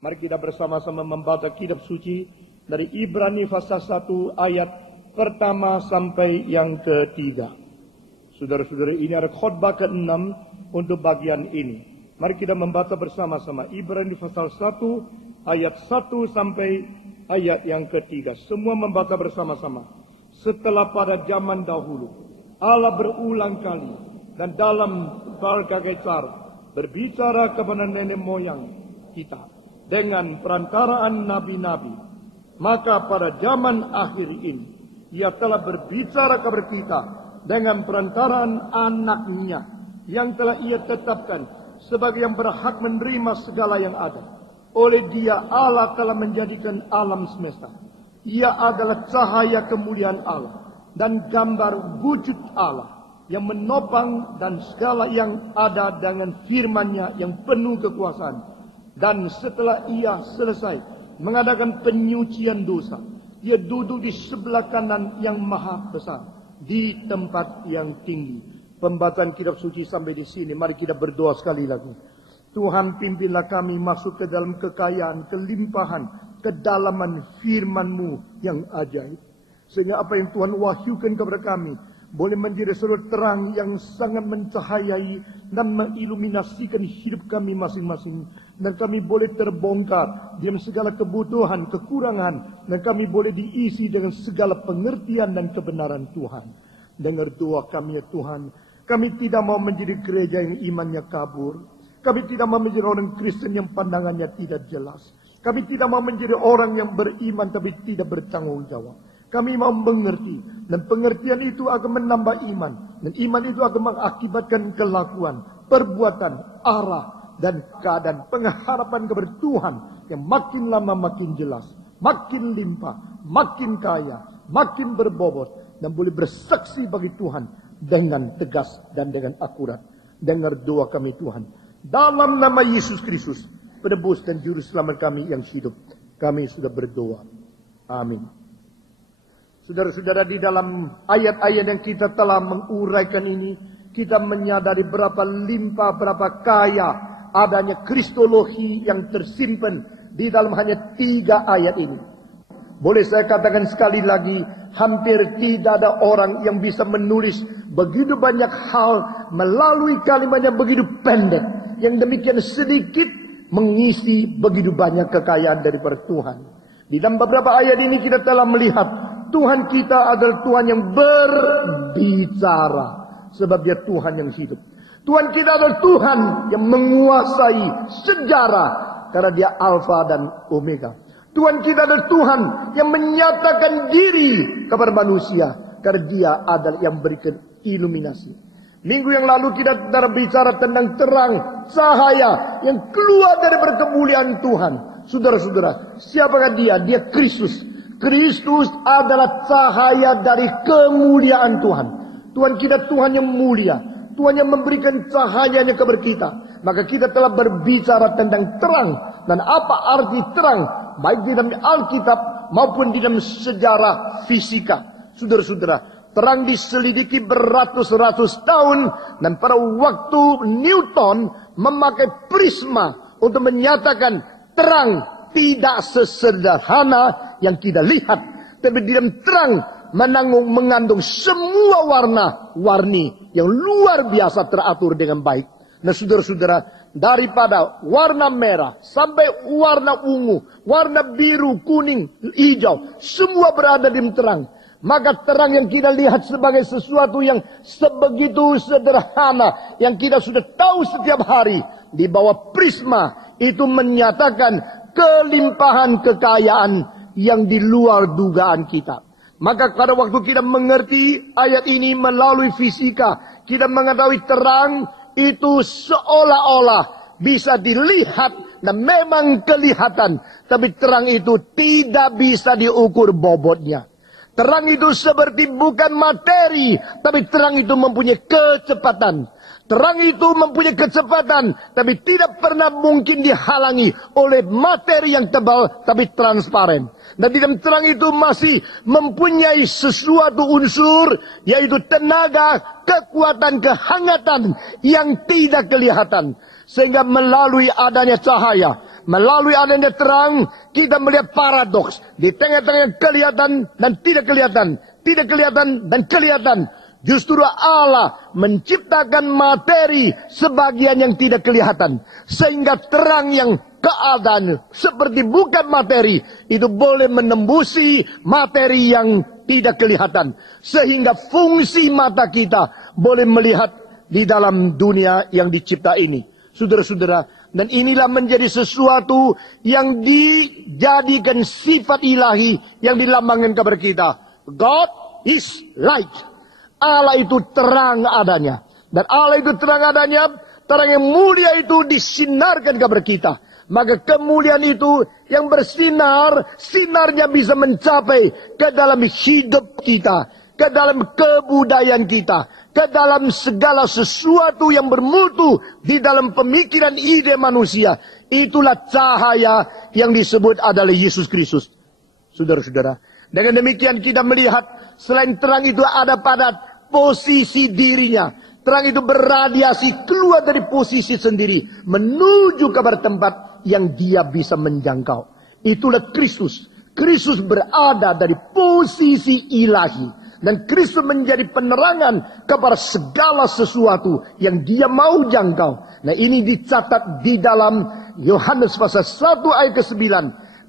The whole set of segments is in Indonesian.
Mari kita bersama-sama membaca kitab suci dari Ibrani pasal 1 ayat pertama sampai yang ketiga. Saudara-saudara, ini ada khotbah ke-6 untuk bagian ini. Mari kita membaca bersama-sama Ibrani pasal 1 ayat 1 sampai ayat yang ketiga. Semua membaca bersama-sama. Setelah pada zaman dahulu Allah berulang kali dan dalam berbagai cara berbicara kepada nenek moyang kita dengan perantaraan nabi-nabi, maka pada zaman akhir ini Ia telah berbicara kepada kita dengan perantaraan anaknya yang telah Ia tetapkan sebagai yang berhak menerima segala yang ada. Oleh Dia Allah telah menjadikan alam semesta. Ia adalah cahaya kemuliaan Allah dan gambar wujud Allah yang menopang dan segala yang ada dengan firman-Nya yang penuh kekuasaan. Dan setelah Ia selesai mengadakan penyucian dosa, Ia duduk di sebelah kanan yang maha besar di tempat yang tinggi. Pembacaan kitab suci sampai di sini. Mari kita berdoa sekali lagi. Tuhan, pimpinlah kami masuk ke dalam kekayaan, kelimpahan, kedalaman firman-Mu yang ajaib. Sehingga apa yang Tuhan wahyukan kepada kami boleh menjadi sudut terang yang sangat mencahayai dan mengiluminasikan hidup kami masing-masing. Dan kami boleh terbongkar dalam segala kebutuhan, kekurangan. Dan kami boleh diisi dengan segala pengertian dan kebenaran Tuhan. Dengar doa kami ya Tuhan. Kami tidak mau menjadi gereja yang imannya kabur. Kami tidak mau menjadi orang Kristen yang pandangannya tidak jelas. Kami tidak mau menjadi orang yang beriman tapi tidak bertanggung jawab. Kami mau mengerti. Dan pengertian itu akan menambah iman. Dan iman itu akan mengakibatkan kelakuan, perbuatan, arah, dan keadaan. Pengharapan kepada Tuhan yang makin lama makin jelas. Makin limpah, makin kaya, makin berbobot. Dan boleh bersaksi bagi Tuhan dengan tegas dan dengan akurat. Dengar doa kami Tuhan. Dalam nama Yesus Kristus, penebus dan juru selamat kami yang hidup. Kami sudah berdoa. Amin. Saudara-saudara, di dalam ayat-ayat yang kita telah menguraikan ini, kita menyadari berapa limpah, berapa kaya adanya kristologi yang tersimpan di dalam hanya 3 ayat ini. Boleh saya katakan sekali lagi, hampir tidak ada orang yang bisa menulis begitu banyak hal melalui kalimat yang begitu pendek, yang demikian sedikit mengisi begitu banyak kekayaan daripada Tuhan. Di dalam beberapa ayat ini kita telah melihat Tuhan kita adalah Tuhan yang berbicara. Sebab Dia Tuhan yang hidup. Tuhan kita adalah Tuhan yang menguasai sejarah. Karena Dia Alfa dan Omega. Tuhan kita adalah Tuhan yang menyatakan diri kepada manusia. Karena Dia adalah yang berikan iluminasi. Minggu yang lalu kita berbicara tentang terang, cahaya yang keluar dari kemuliaan Tuhan. Saudara-saudara, siapakah Dia? Dia Kristus. Kristus adalah cahaya dari kemuliaan Tuhan. Tuhan kita Tuhan yang mulia. Tuhan yang memberikan cahayanya kepada kita. Maka kita telah berbicara tentang terang. Dan apa arti terang? Baik di dalam Alkitab maupun di dalam sejarah fisika. Saudara-saudara, terang diselidiki beratus-ratus tahun. Dan pada waktu Newton memakai prisma untuk menyatakan terang tidak sesederhana yang kita lihat. Tapi di dalam terang mengandung semua warna-warni yang luar biasa teratur dengan baik. Nah saudara-saudara, daripada warna merah sampai warna ungu, warna biru, kuning, hijau, semua berada di dalam terang. Maka terang yang kita lihat sebagai sesuatu yang sebegitu sederhana, yang kita sudah tahu setiap hari, di bawah prisma itu menyatakan kelimpahan kekayaan yang di luar dugaan kita. Maka pada waktu kita mengerti ayat ini melalui fisika, kita mengetahui terang itu seolah-olah bisa dilihat dan memang kelihatan. Tapi terang itu tidak bisa diukur bobotnya. Terang itu seperti bukan materi, tapi terang itu mempunyai kecepatan. Terang itu mempunyai kecepatan, tapi tidak pernah mungkin dihalangi oleh materi yang tebal, tapi transparan. Dan di dalam terang itu masih mempunyai sesuatu unsur, yaitu tenaga, kekuatan, kehangatan yang tidak kelihatan. Sehingga melalui adanya cahaya, Melalui adanya terang, kita melihat paradoks. Di tengah-tengah kelihatan dan tidak kelihatan. Tidak kelihatan dan kelihatan. Justru Allah menciptakan materi sebagian yang tidak kelihatan. Sehingga terang yang keadaan seperti bukan materi, itu boleh menembusi materi yang tidak kelihatan. Sehingga fungsi mata kita boleh melihat di dalam dunia yang dicipta ini. Saudara-saudara, dan inilah menjadi sesuatu yang dijadikan sifat ilahi yang dilambangkan kepada kita. God is light. Allah itu terang adanya. Dan Allah itu terang adanya, terang yang mulia itu disinarkan kepada kita. Maka kemuliaan itu yang bersinar, sinarnya bisa mencapai ke dalam hidup kita, ke dalam kebudayaan kita, ke dalam segala sesuatu yang bermutu di dalam pemikiran ide manusia. Itulah cahaya yang disebut adalah Yesus Kristus. Saudara-saudara, dengan demikian kita melihat selain terang itu ada pada posisi dirinya. Terang itu berradiasi keluar dari posisi sendiri, menuju kepada tempat yang dia bisa menjangkau. Itulah Kristus. Kristus berada dari posisi ilahi. Dan Kristus menjadi penerangan kepada segala sesuatu yang dia mau jangkau. Nah, ini dicatat di dalam Yohanes pasal 1 ayat ke-9.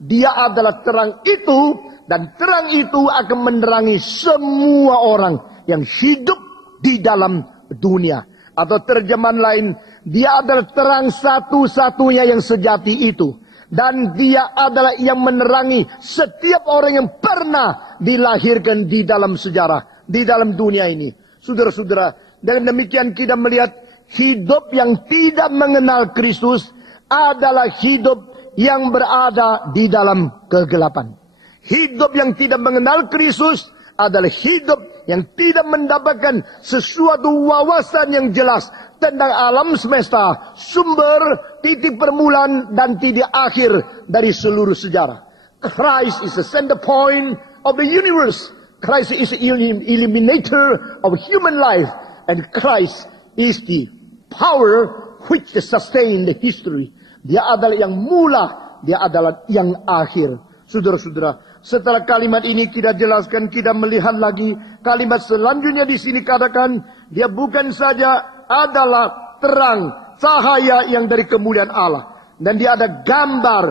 Dia adalah terang itu, dan terang itu akan menerangi semua orang yang hidup di dalam dunia. Atau terjemahan lain, dia adalah terang satu-satunya yang sejati itu. Dan dia adalah yang menerangi setiap orang yang pernah dilahirkan di dalam sejarah, di dalam dunia ini. Saudara-saudara, dengan demikian kita melihat hidup yang tidak mengenal Kristus adalah hidup yang berada di dalam kegelapan. Hidup yang tidak mengenal Kristus adalah hidup yang tidak mendapatkan sesuatu wawasan yang jelas tentang alam semesta, sumber, titik permulaan, dan titik akhir dari seluruh sejarah. Christ is the center point of the universe. Christ is the eliminator of human life. And Christ is the power which sustain the history. Dia adalah yang mula, dia adalah yang akhir. Saudara-saudara, setelah kalimat ini kita jelaskan, kita melihat lagi kalimat selanjutnya di sini katakan, dia bukan saja adalah terang, cahaya yang dari kemuliaan Allah, dan dia ada gambar,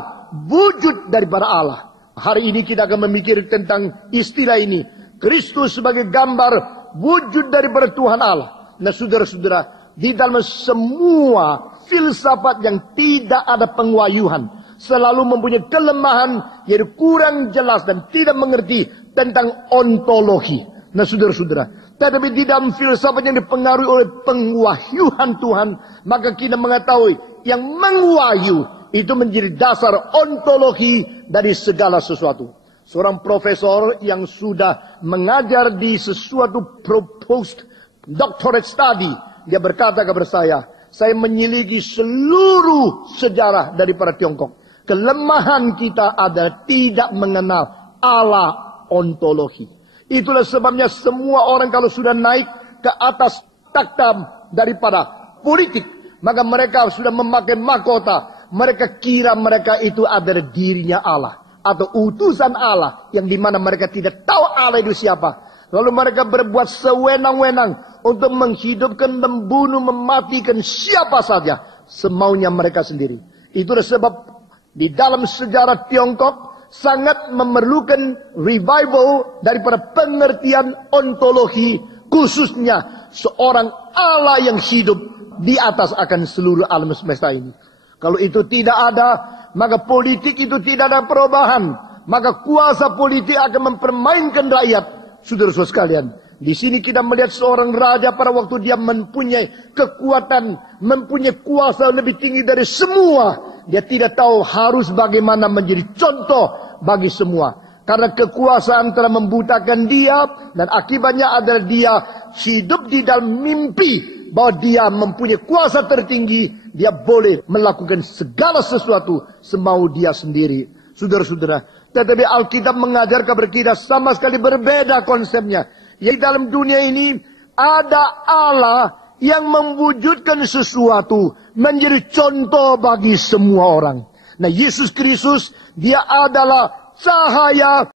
wujud daripada Allah. Hari ini kita akan memikir tentang istilah ini, Kristus sebagai gambar, wujud daripada Tuhan Allah. Nah, saudara-saudara, di dalam semua filsafat yang tidak ada penguayuhan, selalu mempunyai kelemahan, yaitu kurang jelas dan tidak mengerti tentang ontologi. Nah, saudara-saudara, tetapi di dalam filsafat yang dipengaruhi oleh pengwahyuan Tuhan, maka kita mengetahui yang mengwahyu itu menjadi dasar ontologi dari segala sesuatu. Seorang profesor yang sudah mengajar di sesuatu post doctorate study, dia berkata kepada saya menyelidiki seluruh sejarah daripada Tiongkok. Kelemahan kita adalah tidak mengenal Allah ontologi. Itulah sebabnya semua orang kalau sudah naik ke atas takhta daripada politik, maka mereka sudah memakai mahkota. Mereka kira mereka itu adalah dirinya Allah, atau utusan Allah, yang dimana mereka tidak tahu Allah itu siapa. Lalu mereka berbuat sewenang-wenang untuk menghidupkan, membunuh, mematikan siapa saja semaunya mereka sendiri. Itulah sebab di dalam sejarah Tiongkok sangat memerlukan revival daripada pengertian ontologi, khususnya seorang Allah yang hidup di atas akan seluruh alam semesta ini. Kalau itu tidak ada, maka politik itu tidak ada perubahan. Maka kuasa politik akan mempermainkan rakyat. Saudara-saudara sekalian, di sini kita melihat seorang raja pada waktu dia mempunyai kekuatan, mempunyai kuasa lebih tinggi dari semua. Dia tidak tahu harus bagaimana menjadi contoh bagi semua. Karena kekuasaan telah membutakan dia, dan akibatnya adalah dia hidup di dalam mimpi bahwa dia mempunyai kuasa tertinggi. Dia boleh melakukan segala sesuatu semau dia sendiri. Saudara-saudara, tetapi Alkitab mengajar kepada kita sama sekali berbeda konsepnya. Yaitu dalam dunia ini ada Allah yang mewujudkan sesuatu menjadi contoh bagi semua orang. Nah, Yesus Kristus, dia adalah cahaya